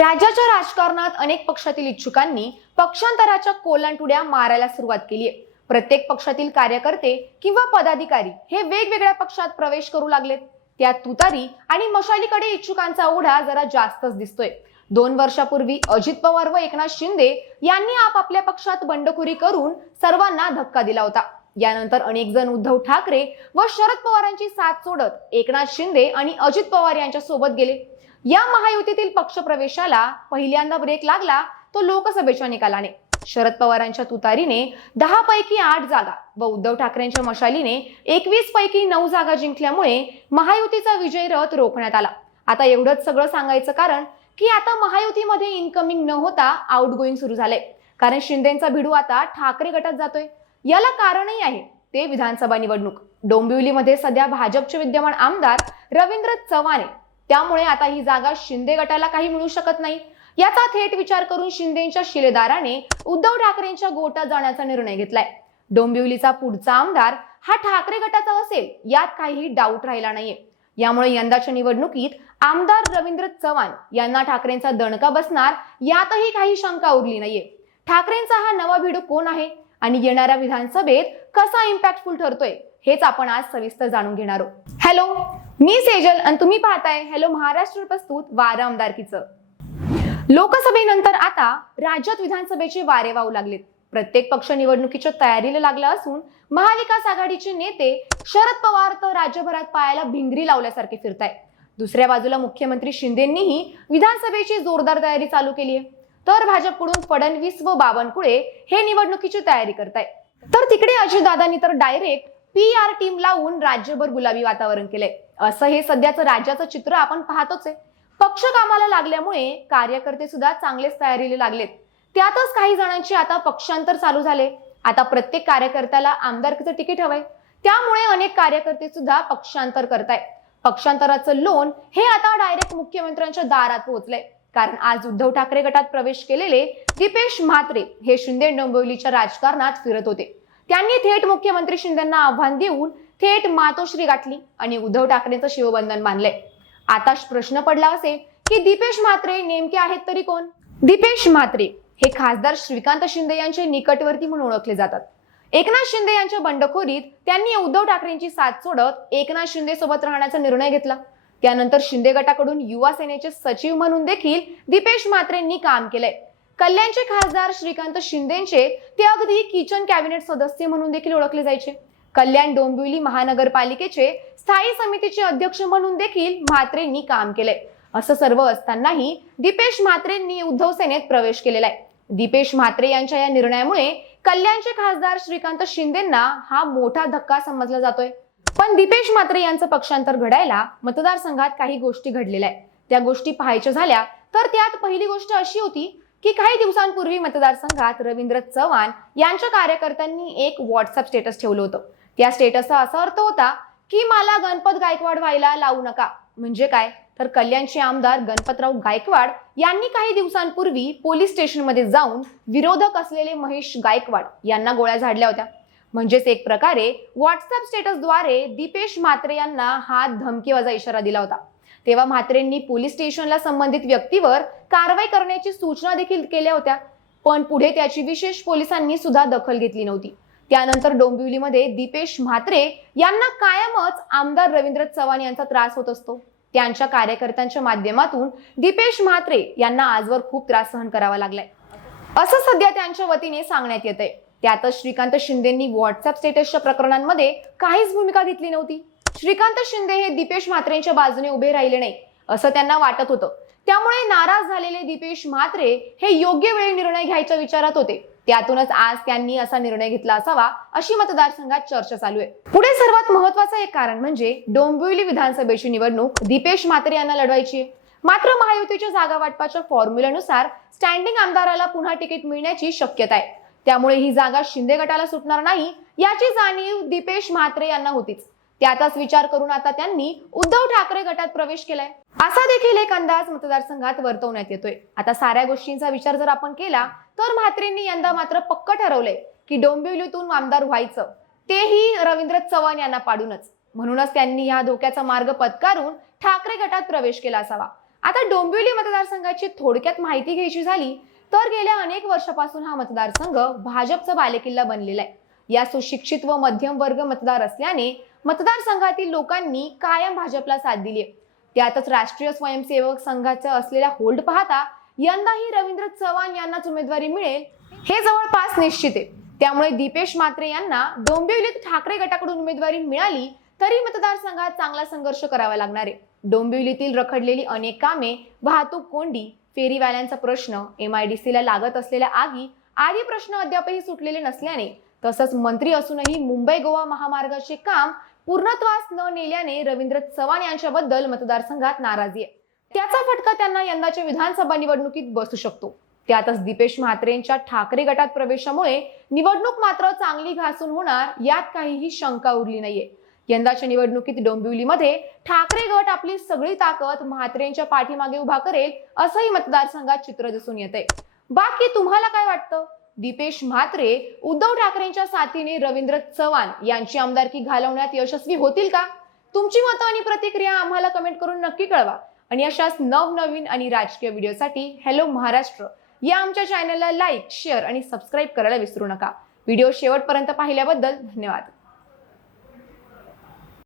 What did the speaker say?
राज्याच्या राजकारणात अनेक पक्षातील इच्छुकांनी पक्षांतराच्या कोलांटुड्या मारायला सुरुवात केली आहे. प्रत्येक पक्षातील कार्यकर्ते किंवा पदाधिकारी हे वेगवेगळ्या पक्षात प्रवेश करू लागलेत. त्यात तुतारी आणि मशालीकडे इच्छुकांचा ओढा जरा जास्तच दिसतोय. दोन वर्षापूर्वी अजित पवार व एकनाथ शिंदे यांनी आपापल्या पक्षात बंडखोरी करून सर्वांना धक्का दिला होता. यानंतर अनेक जण उद्धव ठाकरे व शरद पवारांची साथ सोडत एकनाथ शिंदे आणि अजित पवार यांच्या सोबत गेले. या महायुतीतील पक्षप्रवेशाला पहिल्यांदा ब्रेक लागला तो लोकसभेच्या निकालाने. शरद पवारांच्या तुतारीने दहा पैकी आठ जागा व उद्धव ठाकरेंच्या मशालीने एकवीस पैकी नऊ जागा जिंकल्यामुळे महायुतीचा विजय रथ रोखण्यात आला. आता एवढंच सगळं सांगायचं कारण की आता महायुतीमध्ये इनकमिंग न होता आउटगोईंग सुरू झालंय. कारण शिंदेचा भिडू आता ठाकरे गटात जातोय. याला कारणही आहे. ते विधानसभा निवडणूक. डोंबिवलीमध्ये सध्या भाजपचे विद्यमान आमदार रवींद्र चव्हाण आहे. त्यामुळे आता ही जागा शिंदे गटाला काही मिळू शकत नाही. याचा थेट विचार करून शिंदेच्या शिलेदाराने उद्धव ठाकरेंच्या गोटात जाण्याचा निर्णय घेतलाय. डोंबिवलीचा पुढचा आमदार हा ठाकरे गटाचा असेल यात काहीही डाऊट राहिला नाहीये. यामुळे यंदाच्या निवडणुकीत आमदार रवींद्र चव्हाण यांना ठाकरेंचा दणका बसणार यातही काही शंका उरली नाहीये. ठाकरेंचा हा नवा भिडू कोण आहे? आणि येणाऱ्या विधानसभेत कसा इम्पॅक्टफुल ठरतोय हेच आपण आज सविस्तर जाणून घेणार आहोत. हॅलो मी सेजल आणि तुम्ही पाहताय हॅलो महाराष्ट्र प्रस्तुत वारं आमदारकीचं. लोकसभेनंतर आता राज्यात विधानसभेचे वारे वाहू लागलेत. प्रत्येक पक्ष निवडणुकीच्या तयारीला लागला असून महाविकास आघाडीचे नेते शरद पवार तर राज्यभरात पायाला भिंगरी लावल्यासारखे फिरताय दुसऱ्या बाजूला मुख्यमंत्री शिंदेंनीही विधानसभेची जोरदार तयारी चालू केली आहे. तर भाजपकडून फडणवीस व बावनकुळे हे निवडणुकीची तयारी करताय तर तिकडे अजितदादांनी तर डायरेक्ट पी आर टीम लावून राज्यभर गुलाबी वातावरण केलंय. असं हे सध्याचं राज्याचं चित्र आपण पाहतोच आहे. पक्ष कामाला लागल्यामुळे कार्यकर्ते सुद्धा चांगलेच तयारीला लागलेत. त्यातच काही जणांची आता पक्षांतर चालू झाले आता प्रत्येक कार्यकर्त्याला आमदारकीचं तिकीट हवंय. त्यामुळे अनेक कार्यकर्ते सुद्धा पक्षांतर करताय पक्षांतराचं लोन हे आता डायरेक्ट मुख्यमंत्र्यांच्या दारात पोहोचलंय. कारण आज उद्धव ठाकरे गटात प्रवेश केलेले दीपेश म्हात्रे हे शिंदे डोंबिवलीच्या राजकारणात फिरत होते. त्यांनी थेट मुख्यमंत्री शिंदेना आव्हान देऊन थेट मातोश्री गाठली आणि उद्धव ठाकरेंचं शिवबंधन बांधलंय आता प्रश्न पडला असेल की दीपेश म्हात्रे नेमके आहेत तरी कोण? दीपेश म्हात्रे हे खासदार श्रीकांत शिंदे यांचे निकटवर्ती म्हणून ओळखले जातात. एकनाथ शिंदे यांच्या बंडखोरीत त्यांनी उद्धव ठाकरेंची साथ सोडत एकनाथ शिंदे सोबत राहण्याचा निर्णय घेतला. त्यानंतर शिंदे गटाकडून युवा सेनेचे सचिव म्हणून देखील दीपेश म्हात्रेंनी काम केलंय. कल्याणचे खासदार श्रीकांत शिंदेचे ते अगदी किचन कॅबिनेट सदस्य म्हणून देखील ओळखले जायचे. कल्याण डोंबिवली महानगरपालिकेचे स्थायी समितीचे अध्यक्ष म्हणून देखील म्हात्रेंनी काम केलंय. असं सर्व असतानाही दीपेश म्हात्रेंनी उद्धव सेनेत प्रवेश केलेला आहे दीपेश म्हात्रे यांच्या या निर्णयामुळे कल्याणचे खासदार श्रीकांत शिंदेना हा मोठा धक्का समजला जातोय. पण दीपेश म्हात्रे यांचं पक्षांतर घडायला मतदारसंघात काही गोष्टी घडलेल्या आहेत. त्या गोष्टी पाहायच्या झाल्या तर त्यात पहिली गोष्ट अशी होती की काही दिवसांपूर्वी मतदारसंघात रवींद्र चव्हाण यांच्या कार्यकर्त्यांनी एक व्हॉट्सअप स्टेटस ठेवलं होतं. त्या स्टेटसचा असा अर्थ होता की मला गणपत गायकवाड व्हायला लावू नका. म्हणजे काय? तर कल्याणचे आमदार गणपतराव गायकवाड यांनी काही दिवसांपूर्वी पोलीस स्टेशनमध्ये जाऊन विरोधक असलेले महेश गायकवाड यांना गोळ्या झाडल्या होत्या. म्हणजेच एक प्रकारे व्हॉट्सअप स्टेटसद्वारे दीपेश म्हात्रे यांना हा धमकीवाजा इशारा दिला होता. तेव्हा म्हात्रेंनी पोलीस स्टेशनला संबंधित व्यक्तीवर कारवाई करण्याची सूचना देखील केल्या होत्या. पण पुढे त्याची विशेष पोलिसांनी सुद्धा दखल घेतली नव्हती. त्यानंतर डोंबिवलीमध्ये दीपेश म्हात्रे यांना कायमच आमदार रवींद्र चव्हाण यांचा त्रास होत असतो. त्यांच्या कार्यकर्त्यांच्या माध्यमातून दीपेश म्हात्रे यांना आजवर खूप त्रास सहन करावा लागलाय. असं सध्या त्यांच्या वतीने सांगण्यात येत आहे त्यातच श्रीकांत शिंदेंनी व्हॉट्सअप स्टेटसच्या प्रकरणांमध्ये काहीच भूमिका घेतली नव्हती. श्रीकांत शिंदे हे दीपेश म्हात्रेंच्या बाजूने उभे राहिले नाही असं त्यांना वाटत होतं. त्यामुळे नाराज झालेले दीपेश म्हात्रे हे योग्य वेळी निर्णय घ्यायच्या विचारात होते. त्यातूनच आज त्यांनी असा निर्णय घेतला असावा अशी मतदारसंघात चर्चा चालू आहे. पुढे सर्वात महत्वाचं एक कारण म्हणजे डोंबिवली विधानसभेची निवडणूक दीपेश म्हात्रे यांना लढवायची आहे. मात्र महायुतीच्या जागा वाटपाच्या फॉर्म्युल्यानुसार स्टँडिंग आमदाराला पुन्हा तिकीट मिळण्याची शक्यता आहे. त्यामुळे ही जागा शिंदे गटाला सुटणार नाही याची जाणीव दीपेश म्हात्रे यांना होतीच. त्याचाच विचार करून आता त्यांनी उद्धव ठाकरे गटात प्रवेश केलाय. असा देखील एक अंदाज मतदारसंघात वर्तवण्यात येतोय. आता साऱ्या गोष्टींचा विचार जर आपण केला तर म्हात्रेंनी यंदा मात्र पक्क ठरवलंय की डोंबिवलीतून आमदार व्हायचं. तेही रवींद्र चव्हाण यांना पाडूनच. म्हणूनच त्यांनी या धोक्याचा मार्ग पत्कारून ठाकरे गटात प्रवेश केला असावा. आता डोंबिवली मतदारसंघाची थोडक्यात माहिती घ्यायची झाली तर गेल्या अनेक वर्षापासून हा मतदारसंघ भाजपचा बालेकिल्ला बनलेला आहे. या सुशिक्षित व मध्यम वर्ग मतदार असल्याने मतदारसंघातील लोकांनी कायम भाजपला साथ दिली आहे. त्यातच राष्ट्रीय स्वयंसेवक संघाचा असलेला होल्ड पाहता यंदाही रवींद्र चव्हाण यांनाच उमेदवारी मिळेल हे जवळपास निश्चित आहे. त्यामुळे दीपेश मात्रे यांना डोंबिवलीत ठाकरे गटाकडून उमेदवारी मिळाली तरी मतदारसंघात चांगला संघर्ष करावा लागणार आहे. डोंबिवलीतील रखडलेली अनेक कामे वाहतूक कोंडी फेरीवाल्यांचा प्रश्न एमआयडीसी ला लागत असलेल्या आगी आदी प्रश्न अद्यापही सुटलेले नसल्याने तसंच मंत्री असूनही मुंबई गोवा महामार्गाचे काम पूर्णत्वास न नेल्याने रवींद्र चव्हाण यांच्याबद्दल मतदारसंघात नाराजी आहे. त्याचा फटका त्यांना यंदाच्या विधानसभा निवडणुकीत बसू शकतो. त्यातच दीपेश म्हात्रेंच्या ठाकरे गटात प्रवेशामुळे निवडणूक मात्र चांगली घासून होणार यात काहीही शंका उरली नाहीये. यंदाच्या निवडणुकीत डोंबिवलीमध्ये ठाकरे गट आपली सगळी ताकद म्हात्रेंच्या पाठीमागे उभा करेल असंही मतदारसंघात चित्र दिसून येत आहे बाकी तुम्हाला काय वाटतं? दीपेश म्हात्रे उद्धव ठाकरेंच्या साथीने रवींद्र चव्हाण यांची आमदारकी घालवण्यात यशस्वी होतील का? तुमची मतं आणि प्रतिक्रिया आम्हाला कमेंट करून नक्की कळवा. आणि अशाच नवनवीन आणि राजकीय व्हिडिओसाठी हॅलो महाराष्ट्र या आमच्या चॅनलला लाईक शेअर आणि सबस्क्राईब करायला विसरू नका. व्हिडिओ शेवटपर्यंत पाहिल्याबद्दल धन्यवाद.